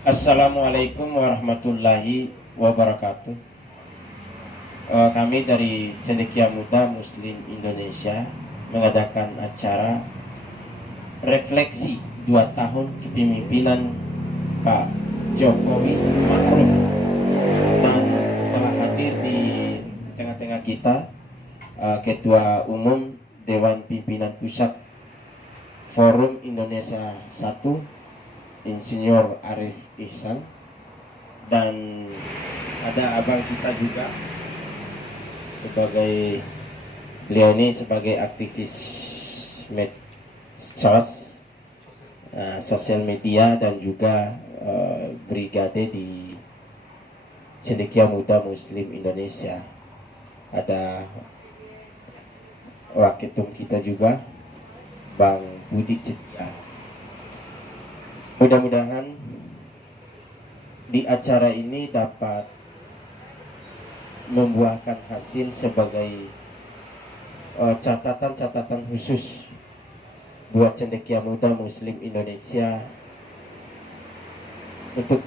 Assalamualaikum warahmatullahi wabarakatuh. Kami dari Cendekia Muda Muslim Indonesia mengadakan acara refleksi 2 tahun kepemimpinan Pak Jokowi Ma'ruf, dan telah hadir di tengah-tengah kita Ketua Umum Dewan Pimpinan Pusat Forum Indonesia 1, Insinyur Arif Ihsan, dan ada abang kita juga sebagai beliau ini sebagai aktivis medsos, sosial media, dan juga brigade di Cendekia Muda Muslim Indonesia. Ada waketum kita juga, Bang Budi Setia. Mudah-mudahan di acara ini dapat membuahkan hasil sebagai catatan-catatan khusus buat Cendekia Muda Muslim Indonesia untuk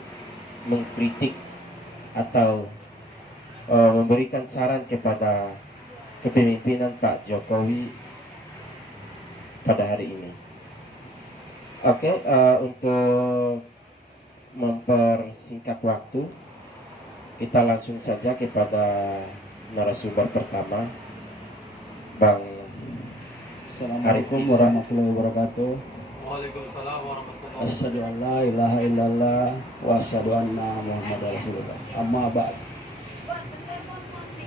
mengkritik atau memberikan saran kepada kepemimpinan Pak Jokowi pada hari ini. Oke, untuk mempersingkat waktu, kita langsung saja kepada narasumber pertama, Bang. Assalamualaikum warahmatullahi wabarakatuh. Waalaikumsalam warahmatullahi wabarakatuh. Asyhadu an la ilaha illallah wa asyhadu anna Muhammadar Rasulullah. Amma ba'd.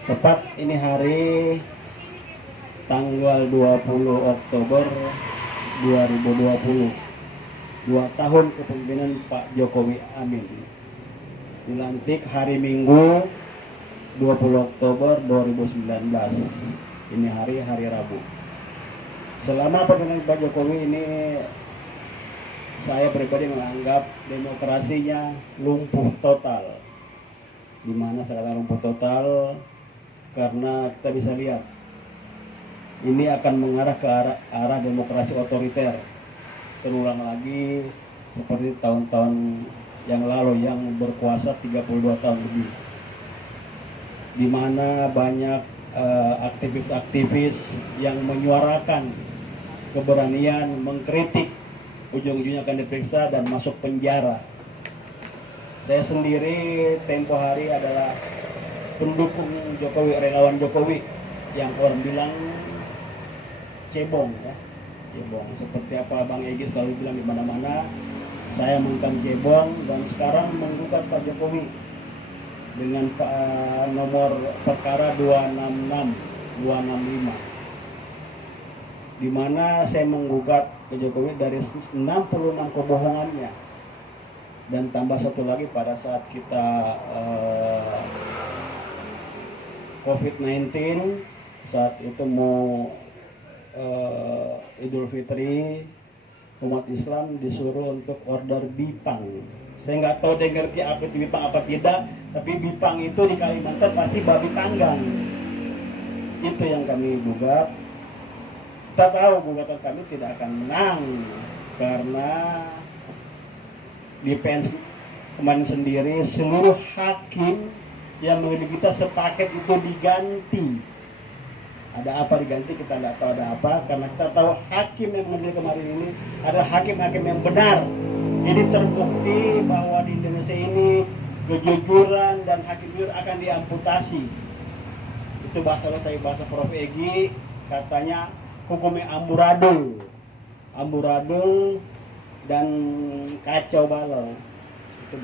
Tepat ini hari tanggal 20 Oktober 2020. 2 tahun kepemimpinan Pak Jokowi Amin. Dilantik hari Minggu 20 Oktober 2019. Ini hari Rabu. Selama pemerintahan Pak Jokowi ini, saya pribadi menganggap demokrasinya lumpuh total. Di mana saya katakan lumpuh total karena kita bisa lihat ini akan mengarah ke arah demokrasi otoriter. Terulang lagi seperti tahun-tahun yang lalu yang berkuasa 32 tahun lebih, di mana banyak aktivis-aktivis yang menyuarakan keberanian mengkritik, ujung-ujungnya akan diperiksa dan masuk penjara. Saya sendiri tempo hari adalah pendukung Jokowi, relawan Jokowi yang orang bilang cebong, ya. Cebong, seperti apa Bang Egy selalu bilang di mana-mana, saya mengatakan cebong, dan sekarang menggugat Pak Jokowi dengan nomor perkara 265, di mana saya menggugat Pak Jokowi dari 66 kebohongannya, dan tambah satu lagi pada saat kita COVID-19, saat itu mau Idul Fitri, umat Islam disuruh untuk order bipang. Saya nggak tahu dia ngerti apa itu bipang apa tidak, tapi bipang itu di Kalimantan pasti babi tanggang. Itu yang kami gugat. Kita tahu gugatan kami tidak akan menang karena di PN kemarin sendiri seluruh hakim yang memilih kita sepaket itu diganti. Ada apa diganti, kita tidak tahu ada apa, karena kita tahu hakim yang mengambil kemarin ini adalah hakim-hakim yang benar. Ini terbukti bahwa di Indonesia ini kejujuran dan hakim jujur akan diamputasi. Itu bahasa tapi bahasa Prof. Egy katanya hukumnya amburadul, amburadul dan kacau balau. Itu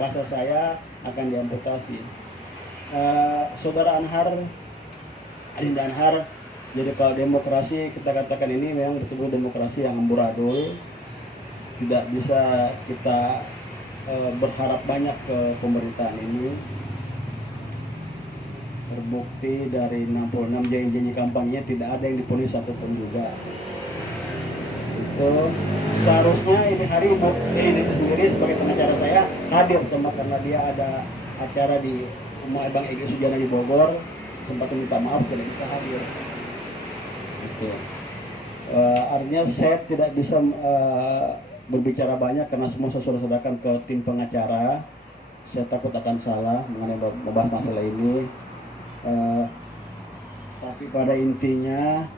bahasa saya akan diamputasi. Saudara Adinda Anhar, jadi kalau demokrasi kita katakan ini memang betul-betul demokrasi yang amburadul. Tidak bisa kita berharap banyak ke pemerintahan ini. Terbukti dari 66 janji-janji kampanye tidak ada yang dipenuhi satupun juga. Itu seharusnya ini hari Ibu ini sendiri sebagai pengacara saya hadir, cuma karena dia ada acara di rumah Bang Egy Sujana di Bogor, sempat minta maaf tidak bisa hadir. Itu artinya saya tidak bisa berbicara banyak karena semua saya sudah serahkan ke tim pengacara. Saya takut akan salah mengenai membahas masalah ini. Tapi pada intinya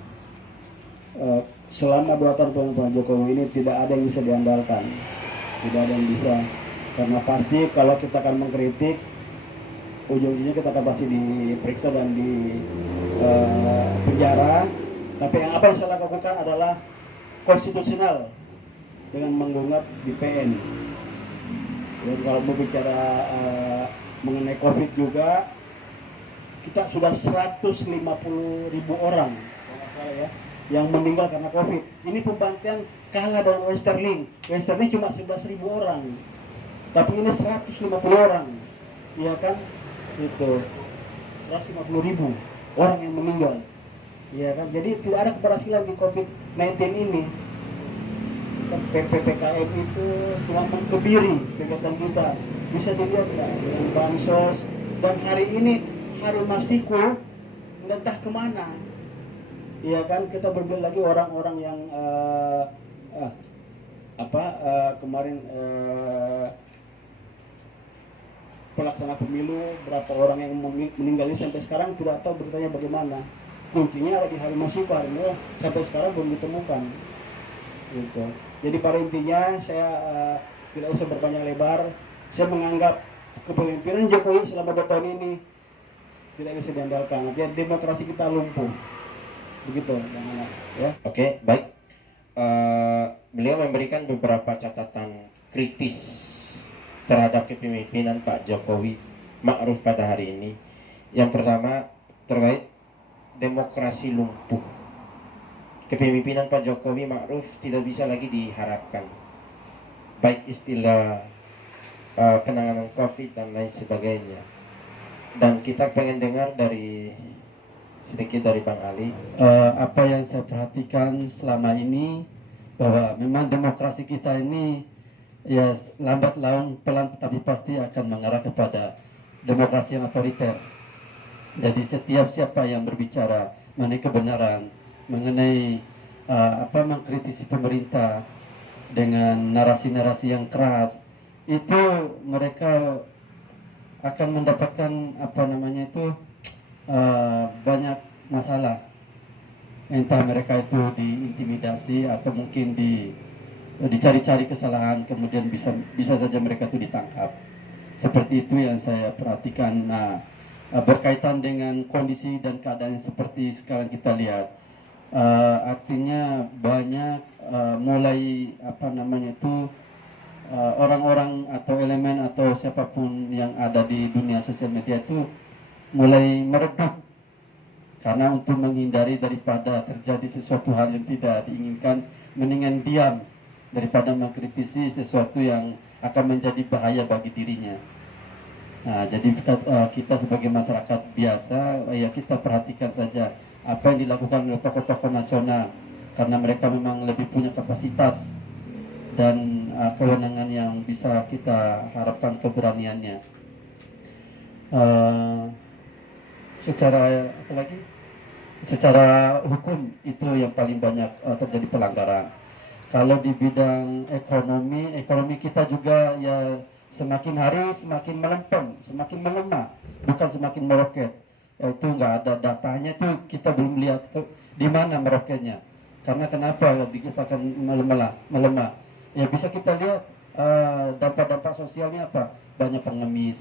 selama 2 tahun pemerintahan Jokowi ini tidak ada yang bisa diandalkan, tidak ada yang bisa, karena pasti kalau kita akan mengkritik ujung-ujungnya kita akan pasti diperiksa dan di penjara. Tapi yang apa yang saya lakukan adalah konstitusional dengan menggugat di PN. Dan kalau berbicara mengenai COVID juga, kita sudah 150.000 orang kalau nggak salah ya, yang meninggal karena COVID. Ini pembantaian kalah dengan Westerling. Westerling cuma 11.000 orang, tapi ini 150 orang, ya kan? Itu 150.000 orang yang meninggal, ya kan? Jadi tidak ada keberhasilan di COVID-19 ini. PPKM itu cuma mengkebiri kegiatan kita, bisa dilihat ya, dengan bansos. Dan hari ini hari Masiku entah kemana, ya kan? Kita berbeda lagi orang-orang yang kemarin pelaksana pemilu, berapa orang yang meninggal ini sampai sekarang tidak tahu beritanya bagaimana. Kuncinya ada di hari Masiku, hari ini sampai sekarang belum ditemukan. Gitu. Jadi pada intinya saya tidak usah berpanjang lebar. Saya menganggap kepemimpinan Jokowi selama 2 tahun ini tidak bisa diandalkan. Jadi demokrasi kita lumpuh. Begitu, ya. Oke, baik. Beliau memberikan beberapa catatan kritis terhadap kepemimpinan Pak Jokowi Ma'ruf pada hari ini. Yang pertama terkait demokrasi lumpuh. Kepemimpinan Pak Jokowi Ma'ruf tidak bisa lagi diharapkan, baik istilah penanganan COVID dan lain sebagainya. Dan kita pengen dengar sedikit dari Bang Ali. Apa yang saya perhatikan selama ini, bahwa memang demokrasi kita ini ya lambat laun pelan tapi pasti akan mengarah kepada demokrasi yang otoriter. Jadi setiap siapa yang berbicara mengenai kebenaran, mengenai mengkritisi pemerintah dengan narasi-narasi yang keras, itu mereka akan mendapatkan banyak masalah. Entah mereka itu diintimidasi atau mungkin dicari-cari kesalahan, kemudian bisa saja mereka itu ditangkap. Seperti itu yang saya perhatikan. Nah, berkaitan dengan kondisi dan keadaan seperti sekarang kita lihat, artinya banyak mulai orang-orang atau elemen atau siapapun yang ada di dunia sosial media itu mulai meredup, karena untuk menghindari daripada terjadi sesuatu hal yang tidak diinginkan, mendingan diam daripada mengkritisi sesuatu yang akan menjadi bahaya bagi dirinya. Nah, jadi kita sebagai masyarakat biasa, ya kita perhatikan saja apa yang dilakukan oleh tokoh-tokoh nasional, karena mereka memang lebih punya kapasitas dan kewenangan yang bisa kita harapkan keberaniannya. Secara hukum itu yang paling banyak terjadi pelanggaran. Kalau di bidang ekonomi kita juga ya semakin hari semakin melempem, semakin melemah, bukan semakin meroket. Itu nggak ada datanya, itu kita belum lihat di mana meroketnya. Karena kenapa kita akan melemah? Ya bisa kita lihat dampak-dampak sosialnya apa? Banyak pengemis,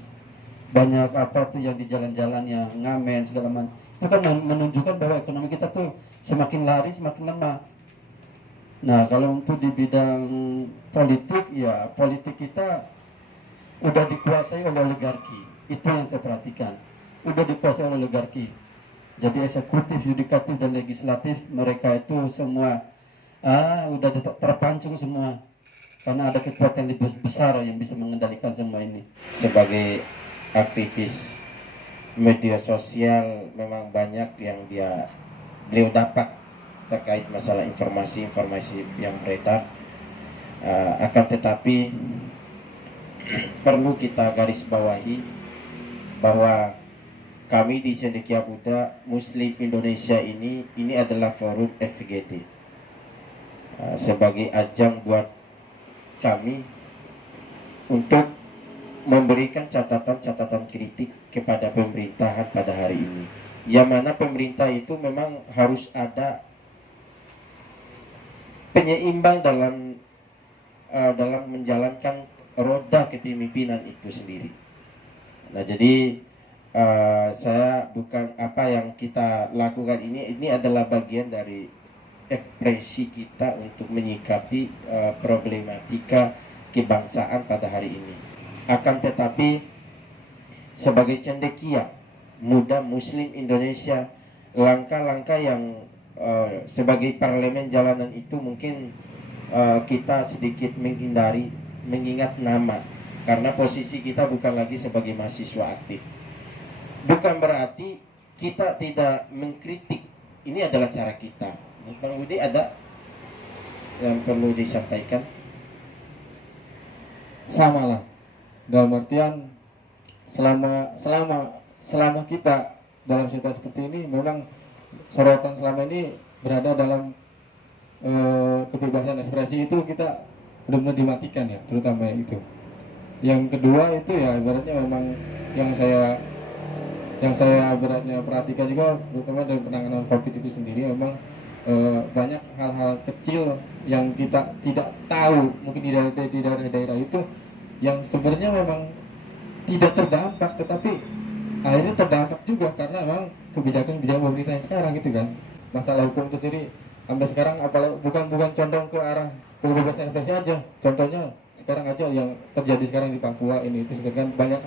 banyak yang di jalan-jalan yang ngamen segala macam. Itu kan menunjukkan bahwa ekonomi kita tuh semakin lari, semakin lemah. Nah, kalau untuk di bidang politik, ya politik kita udah dikuasai oleh oligarki. Itu yang saya perhatikan. Udah dikuasai oleh oligarki. Jadi eksekutif, yudikatif, dan legislatif, mereka itu semua udah terpancung semua. Karena ada kekuatan lebih besar yang bisa mengendalikan semua ini. Sebagai aktivis media sosial, memang banyak yang beliau dapat terkait masalah informasi-informasi yang beredar. Akan tetapi perlu kita garis bawahi bahwa kami di Cendekia Muda Muslim Indonesia ini adalah forum FGD sebagai ajang buat kami untuk memberikan catatan-catatan kritik kepada pemerintahan pada hari ini. Yang mana pemerintah itu memang harus ada penyeimbang dalam menjalankan roda kepemimpinan itu sendiri. Nah, jadi saya bukan apa yang kita lakukan ini adalah bagian dari ekspresi kita untuk menyikapi problematika kebangsaan pada hari ini. Akan tetapi sebagai cendekia muda Muslim Indonesia, langkah-langkah yang sebagai parlemen jalanan itu mungkin kita sedikit menghindari mengingat nama, karena posisi kita bukan lagi sebagai mahasiswa aktif. Bukan berarti kita tidak mengkritik, ini adalah cara kita. Bang Budi, ada yang perlu disampaikan? Sama lah, dalam artian selama kita dalam situasi seperti ini, memang sorotan selama ini berada dalam kebebasan ekspresi itu kita benar-benar dimatikan ya, terutama itu. Yang kedua itu ya ibaratnya memang yang saya beratnya perhatikan juga, terutama dalam penanganan COVID itu sendiri, memang banyak hal-hal kecil yang kita tidak tahu mungkin di daerah-daerah itu yang sebenarnya memang tidak terdampak, tetapi akhirnya terdampak juga karena memang kebijakan-kebijakan pemerintah yang sekarang gitu kan. Masalah hukum itu sendiri sampai sekarang, apalagi bukan condong ke arah kebebasan ekspresi aja. Contohnya sekarang aja yang terjadi sekarang di Papua ini, itu sekarang banyak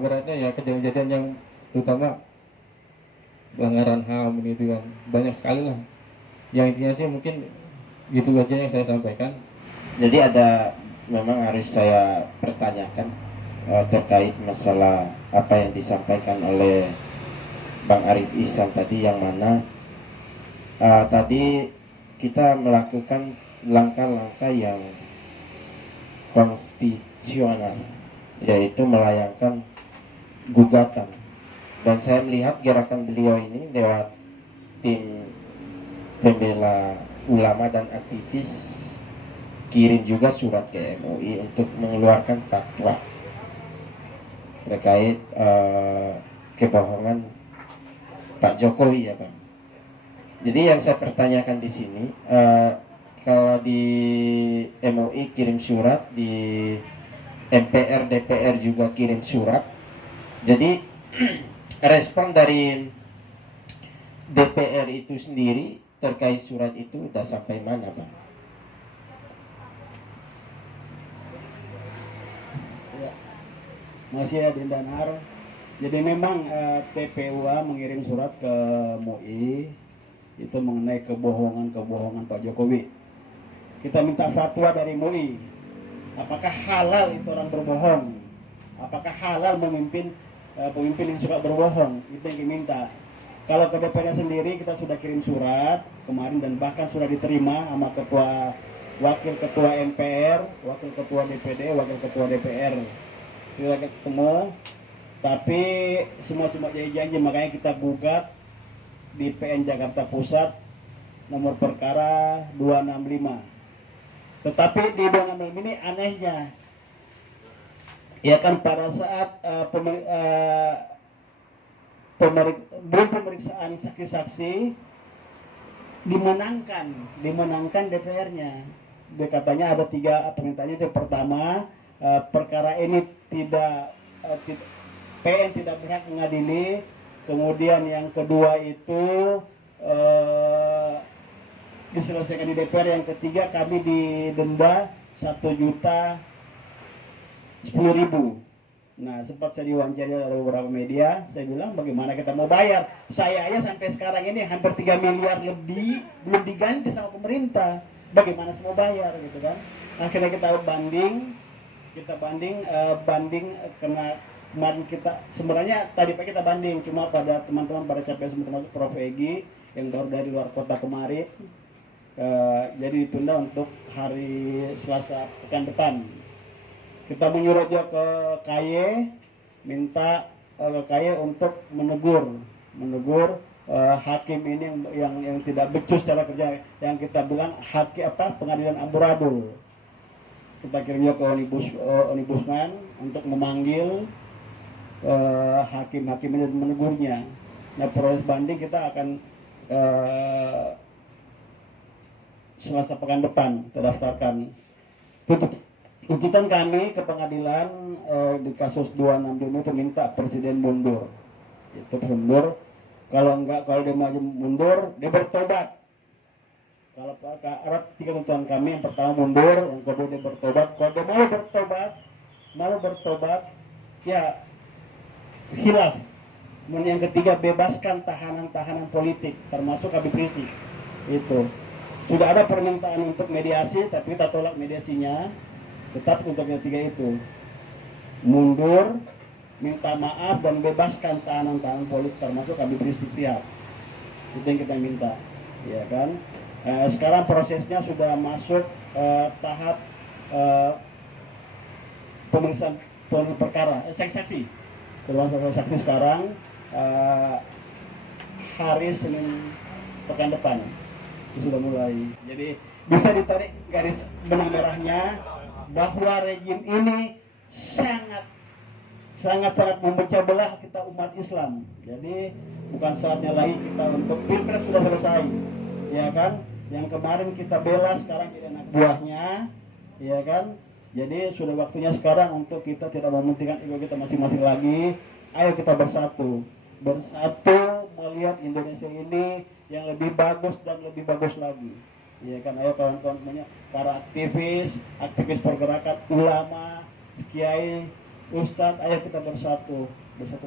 beratnya ya kejadian-kejadian yang terutama pelanggaran HAM gitu kan, banyak sekali lah. Yang intinya sih mungkin gitu aja yang saya sampaikan. Jadi ada memang harus saya pertanyakan terkait masalah apa yang disampaikan oleh Bang Arif Ihsan tadi, yang mana tadi kita melakukan langkah-langkah yang konstitusional, yaitu melayangkan gugatan. Dan saya melihat gerakan beliau ini lewat tim pembela ulama dan aktivis kirim juga surat ke MUI untuk mengeluarkan fatwa terkait kebohongan Pak Jokowi ya Bang. Jadi yang saya pertanyakan di sini, kalau di MUI kirim surat, di MPR DPR juga kirim surat, jadi respon dari DPR itu sendiri terkait surat itu udah sampai mana Bang? Ya, masih ada Danar. Jadi memang TPUA mengirim surat ke MUI itu mengenai kebohongan Pak Jokowi. Kita minta fatwa dari MUI. Apakah halal itu orang berbohong? Apakah halal memimpin pemimpin yang suka berbohong? Itu yang diminta. Kalau ke DPR sendiri kita sudah kirim surat kemarin dan bahkan sudah diterima sama wakil ketua MPR, wakil ketua DPD, wakil ketua DPR. Sudah ketemu, tapi semua cuma janji-janji, makanya kita gugat di PN Jakarta Pusat nomor perkara 265. Tetapi di 265 ini anehnya, ya kan pada saat pemeriksaan saksi-saksi dimenangkan DPR-nya. Dia katanya ada 3 permintaannya. Itu pertama, perkara ini PN tidak berhak mengadili. Kemudian yang kedua itu diselesaikan di DPR. Yang ketiga, kami didenda 1.010.000. Nah, sempat saya diwawancara oleh beberapa media, saya bilang bagaimana kita mau bayar? Saya aja sampai sekarang ini hampir 3 miliar lebih belum diganti sama pemerintah. Bagaimana saya mau bayar gitu kan? Akhirnya kita banding karena kemarin kita sebenarnya tadi pagi kita banding, cuma pada teman-teman pada capek teman-teman Prof Egi yang baru dari luar kota kemarin, jadi ditunda untuk hari Selasa pekan depan. Kita menyuruh dia ke KY, minta ke KY untuk menegur hakim ini yang tidak becus cara kerja, yang kita bilang pengadilan amburadul. kita kirim juga ke ombudsman untuk memanggil hakim-hakim ini dan menegurnya. Nah, proses banding kita akan Selasa pekan depan terdaftarkan. Tuntutan kami ke pengadilan di kasus 26 itu minta presiden mundur. Itu mundur. Kalau dia mau mundur, dia bertobat. Kalau ada 3 tuntutan kami, yang pertama mundur, yang kedua dia bertobat. Kalau dia mau bertobat, ya hilaf. Yang ketiga, bebaskan tahanan-tahanan politik, termasuk Habib Rizik. Itu sudah ada permintaan untuk mediasi, tapi kita tolak mediasinya. Tetap untuk yang ketiga itu mundur, minta maaf dan bebaskan tahanan-tahanan politik, termasuk Habib Rizik Sihab. Itu yang kita minta, ya kan? Sekarang prosesnya sudah masuk tahap pemeriksaan perkara, saksi. Termasuk saksi sekarang hari Senin pekan depan itu sudah mulai. Jadi bisa ditarik garis benang merahnya bahwa rejim ini sangat memecah belah kita umat Islam. Jadi bukan saatnya lagi kita untuk pilpres sudah selesai, ya kan? Yang kemarin kita bela sekarang jadi anak buahnya, ya kan? Jadi sudah waktunya sekarang untuk kita tidak mementingkan ego kita masing-masing lagi. Ayo kita bersatu melihat Indonesia ini yang lebih bagus dan lebih bagus lagi. Ya kan, ayo kawan-kawan, para aktivis pergerakan, ulama, kiai, ustadz, ayo kita bersatu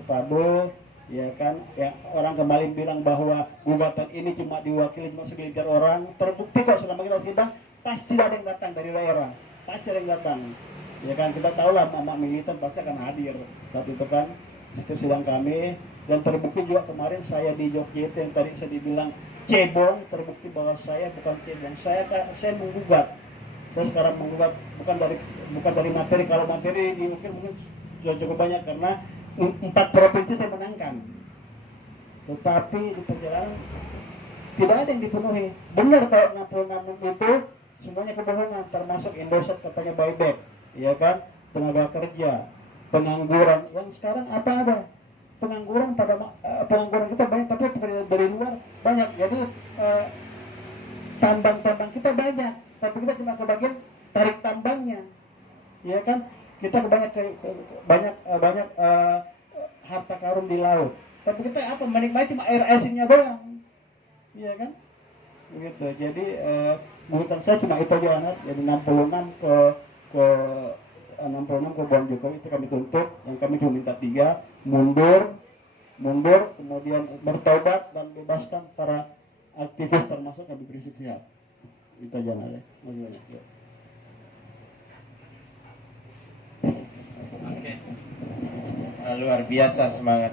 padu, ya kan? Yang orang kembali bilang bahwa gugatan ini cuma diwakili cuma segelintir orang, terbukti kok selama kita sidang pasti ada yang datang dari daerah, pasti ada yang datang. Ya kan, kita tahu lah mama militan pasti akan hadir saat itu kan setiap sidang kami, dan terbukti juga kemarin saya di Jogja itu yang tadi saya dibilang cebong, terbukti bahwa saya bukan cebong, saya menggugat. Saya sekarang menggugat bukan dari materi. Kalau materi mungkin sudah cukup banyak karena 4 provinsi saya menangkan, tetapi di perjalanan tidak ada yang dipenuhi. Benar kalau 66 itu semuanya kebohongan, termasuk Indosat katanya buyback, ya kan, tenaga kerja, pengangguran. Yang sekarang apa ada? Pengangguran kita banyak, tapi dari luar banyak. Jadi tambang kita banyak, tapi kita cuma kebagian tarik tambangnya, ya kan? Kita banyak harta karun di laut, tapi kita apa? Menikmati cuma air asinnya doang, ya kan? Begitu. Jadi gugatan saya cuma itu aja, anak. Jadi 66 ke 66 ke Bang Jokowi itu kami tuntut. Yang kami cuma minta 3, mundur, kemudian bertobat dan bebaskan para aktivis termasuk Habib Rizik Sihab. Itu aja, ya. Oke. Luar biasa semangat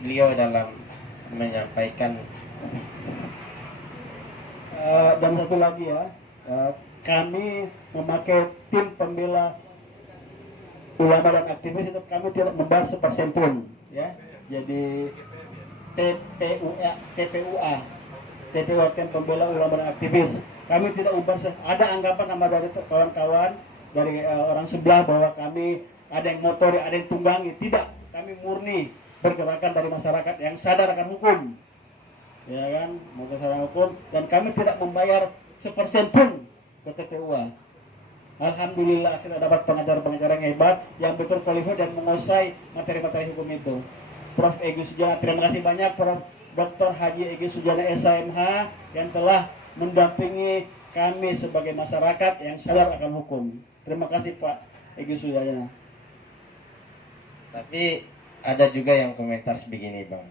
beliau dalam menyampaikan. Dan satu lagi ya, kami memakai tim pembela ulama dan aktivis itu, kami tidak membayar sepersen pun, ya. Jadi TPUA, tim pembela ulama dan aktivis, kami tidak ubah. Ada anggapan nama dari kawan-kawan dari orang sebelah bahwa kami ada yang motori, ada yang tunggangi. Tidak, kami murni bergerakan dari masyarakat yang sadar akan hukum, ya kan, masyarakat hukum, dan kami tidak membayar sepersen pun ke TPUA. Alhamdulillah kita dapat pengacara-pengacara yang hebat, yang betul qualified dan menguasai materi-materi hukum itu. Prof. Egy Sujana, terima kasih banyak Prof. Dr. Haji Egy Sujana SHMH yang telah mendampingi kami sebagai masyarakat yang sadar akan hukum. Terima kasih Pak Egy Sujana. Tapi ada juga yang komentar sebegini, Bang.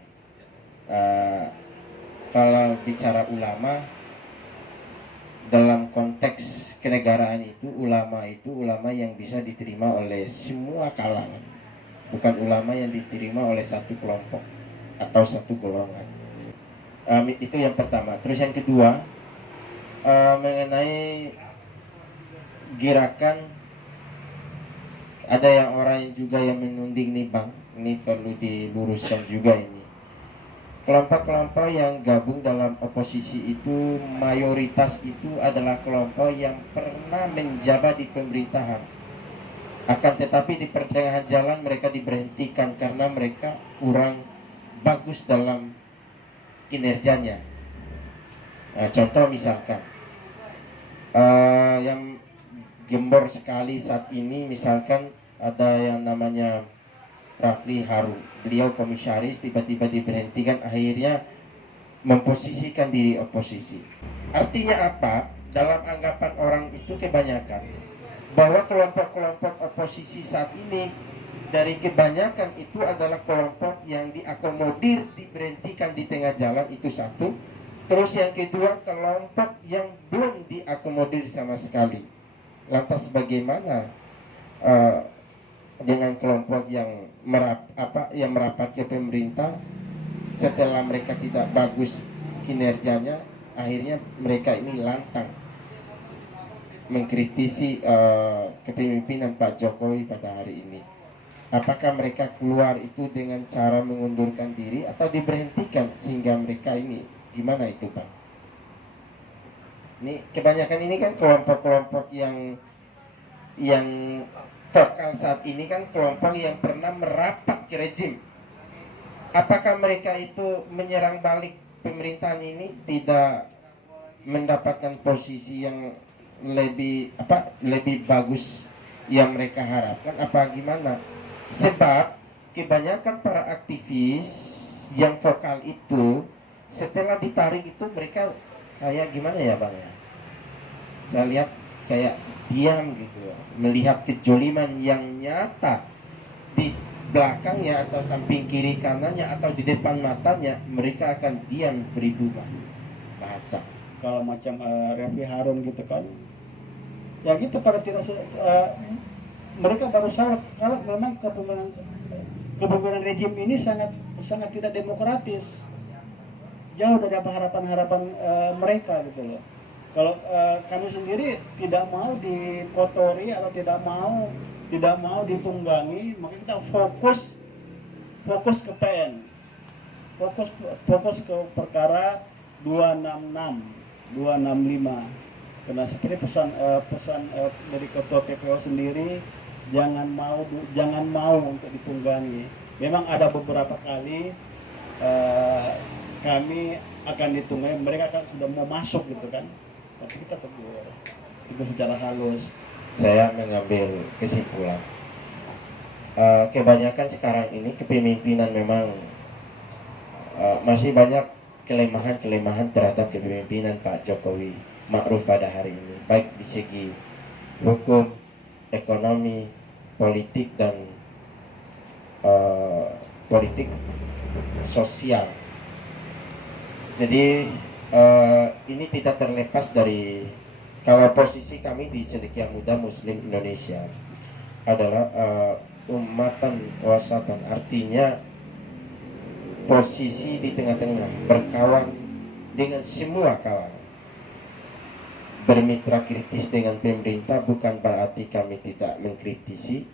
Kalau bicara ulama, dalam konteks kenegaraan itu ulama yang bisa diterima oleh semua kalangan, bukan ulama yang diterima oleh satu kelompok atau satu golongan. Itu yang pertama. Terus yang kedua, mengenai gerakan, ada yang orang juga yang menuding nih, Bang, ini perlu diluruskan juga ini. kelompok-kelompok yang gabung dalam oposisi itu mayoritas itu adalah kelompok yang pernah menjabat di pemerintahan. Akan tetapi di pertengahan jalan mereka diberhentikan karena mereka kurang bagus dalam kinerjanya. Nah, contoh misalkan yang gembor sekali saat ini, misalkan ada yang namanya Rafli Harun. Beliau komisaris, tiba-tiba diberhentikan, akhirnya memposisikan diri oposisi. Artinya apa? Dalam anggapan orang itu kebanyakan bahwa kelompok-kelompok oposisi saat ini dari kebanyakan itu adalah kelompok yang diakomodir, diberhentikan di tengah jalan, itu satu. Terus yang kedua, kelompok yang belum diakomodir sama sekali. Lantas bagaimana dengan kelompok yang merapat ke pemerintah setelah mereka tidak bagus kinerjanya, akhirnya mereka ini lantang mengkritisi kepemimpinan Pak Jokowi pada hari ini. Apakah mereka keluar itu dengan cara mengundurkan diri atau diberhentikan sehingga mereka ini gimana itu, Pak? Ini kebanyakan ini kan kelompok-kelompok yang vokal saat ini kan kelompok yang pernah merapat ke rejim. Apakah mereka itu menyerang balik pemerintahan ini tidak mendapatkan posisi yang lebih bagus yang mereka harapkan apa gimana? Sebab kebanyakan para aktivis yang vokal itu setelah ditarik itu mereka kayak gimana ya, Bang ya? Saya lihat kayak diam gitu, melihat kejoliman yang nyata di belakangnya atau samping kiri kanannya atau di depan matanya, mereka akan diam beri bahasa. Kalau macam Rafli Harun gitu kan, ya gitu, kalau tidak mereka baru salah kalau memang kepemimpinan rejim ini sangat tidak demokratis, jauh dari apa harapan mereka gitu loh. Kalau kami sendiri tidak mau dikotori atau tidak mau ditunggangi, maka kita fokus ke PN, fokus ke perkara 266, 265. Karena seperti pesan dari ketua TPO sendiri, jangan mau untuk ditunggangi. Memang ada beberapa kali kami akan ditunggangi, mereka kan sudah mau masuk gitu kan. Tapi kita tegur secara halus. Saya mengambil kesimpulan kebanyakan sekarang ini kepemimpinan memang masih banyak kelemahan terhadap kepemimpinan Pak Jokowi Ma'ruf pada hari ini, baik di segi hukum, ekonomi, politik dan politik sosial. Jadi ini tidak terlepas dari, kalau posisi kami di Cendekia Muda Muslim Indonesia adalah umatan wasatan, artinya posisi di tengah-tengah, berkawan dengan semua kalangan, bermitra kritis dengan pemerintah bukan berarti kami tidak mengkritisi.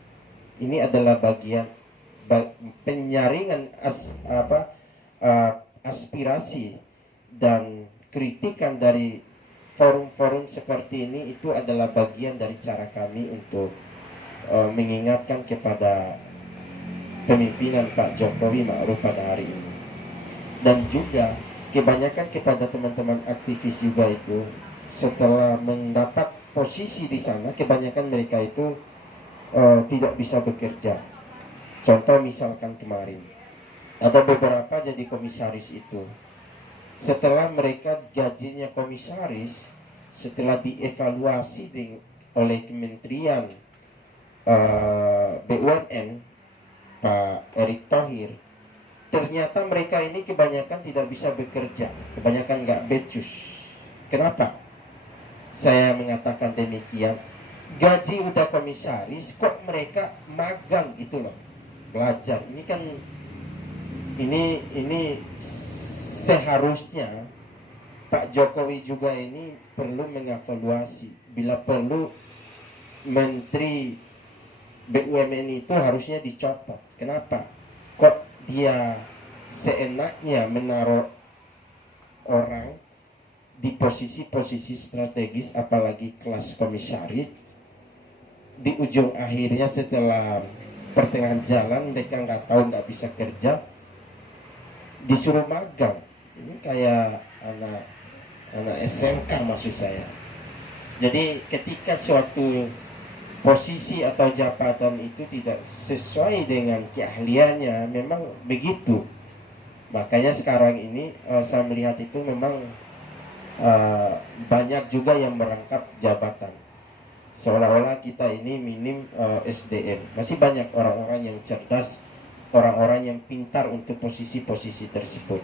Ini adalah bagian penyaringan aspirasi dan kritikan dari forum-forum seperti ini. Itu adalah bagian dari cara kami untuk mengingatkan kepada pemimpinan Pak Jokowi Ma'ruf pada hari ini, dan juga kebanyakan kepada teman-teman aktivis juga itu, setelah mendapat posisi di sana, kebanyakan mereka itu tidak bisa bekerja. Contoh misalkan kemarin ada beberapa jadi komisaris itu, setelah mereka gajinya komisaris, setelah dievaluasi oleh Kementerian BUMN Pak Erick Thohir, ternyata mereka ini kebanyakan tidak bisa bekerja, kebanyakan nggak becus. Kenapa saya mengatakan demikian? Gaji udah komisaris, kok mereka magang gitu loh, belajar. Ini kan ini seharusnya Pak Jokowi juga ini perlu mengevaluasi. Bila perlu Menteri BUMN itu harusnya dicopot. Kenapa? Kok dia seenaknya menaruh orang di posisi-posisi strategis, apalagi kelas komisaris. Di ujung akhirnya setelah pertengahan jalan mereka nggak tahu, nggak bisa kerja, disuruh magang. Ini kayak anak SMK maksud saya. Jadi ketika suatu posisi atau jabatan itu tidak sesuai dengan keahliannya, memang begitu. Makanya sekarang ini saya melihat itu memang banyak juga yang merangkap jabatan, seolah-olah kita ini minim SDM. Masih banyak orang-orang yang cerdas, orang-orang yang pintar untuk posisi-posisi tersebut.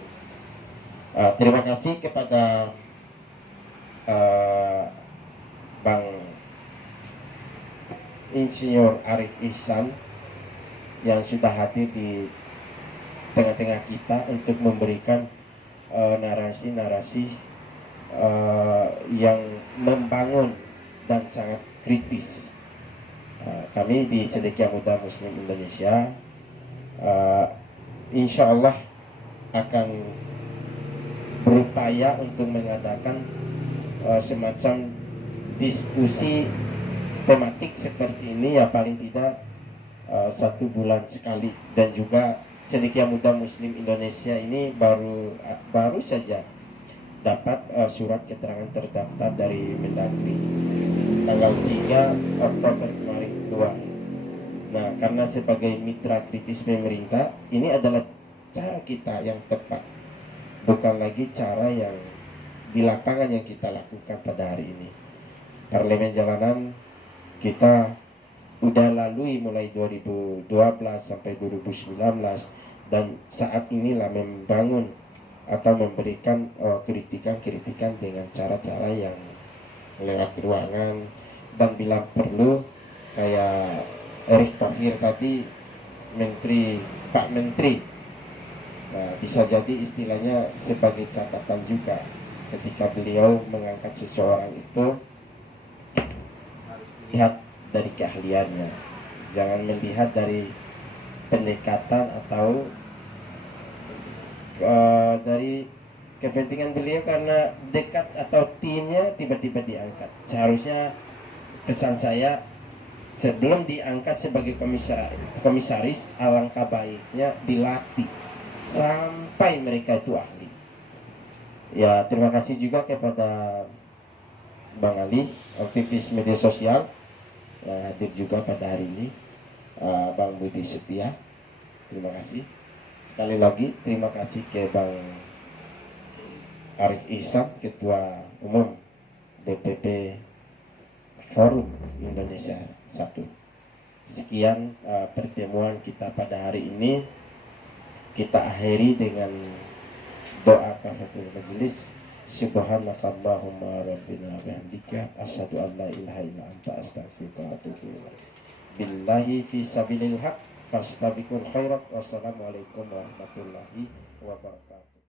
Terima kasih kepada Bang Insinyur Arif Ihsan yang sudah hadir di tengah-tengah kita untuk memberikan narasi-narasi yang membangun dan sangat kritis. Kami di Cendekia Muda Muslim Indonesia insya Allah akan berupaya untuk mengadakan semacam diskusi tematik seperti ini ya paling tidak 1 bulan sekali. Dan juga Cendekia Muda Muslim Indonesia ini baru saja dapat surat keterangan terdaftar dari Mendagri tanggal 3 Oktober kemarin keluar. Nah, karena sebagai mitra kritis pemerintah, ini adalah cara kita yang tepat, bukan lagi cara yang di lapangan yang kita lakukan pada hari ini. Parlemen jalanan kita udah lalui mulai 2012 sampai 2019, dan saat inilah membangun atau memberikan kritikan-kritikan dengan cara-cara yang lewat ruangan, dan bila perlu kayak Erick Thohir tadi, Pak Menteri, nah, bisa jadi istilahnya sebagai catatan juga ketika beliau mengangkat seseorang itu harus lihat dari keahliannya, jangan melihat dari pendekatan atau dari kepentingan beliau karena dekat atau timnya tiba-tiba diangkat. Seharusnya pesan saya, sebelum diangkat sebagai komisaris, alangkah baiknya dilatih sampai mereka itu ahli. Ya, terima kasih juga kepada Bang Ali, aktivis media sosial yang hadir juga pada hari ini, Bang Budi Setia, terima kasih. Sekali lagi terima kasih ke Bang Arif Ihsan, Ketua Umum DPP Forum Indonesia 1. Sekian pertemuan kita pada hari ini. Kita akhiri dengan doa kafatul majelis. Subhanakallahumma rabbina bihamdika asyhadu an la ilaha illa anta astaghfiruka wa atubu ilaik. Billahi fi sabilil haq fastabiqul khairat. Wassalamualaikum warahmatullahi wabarakatuh.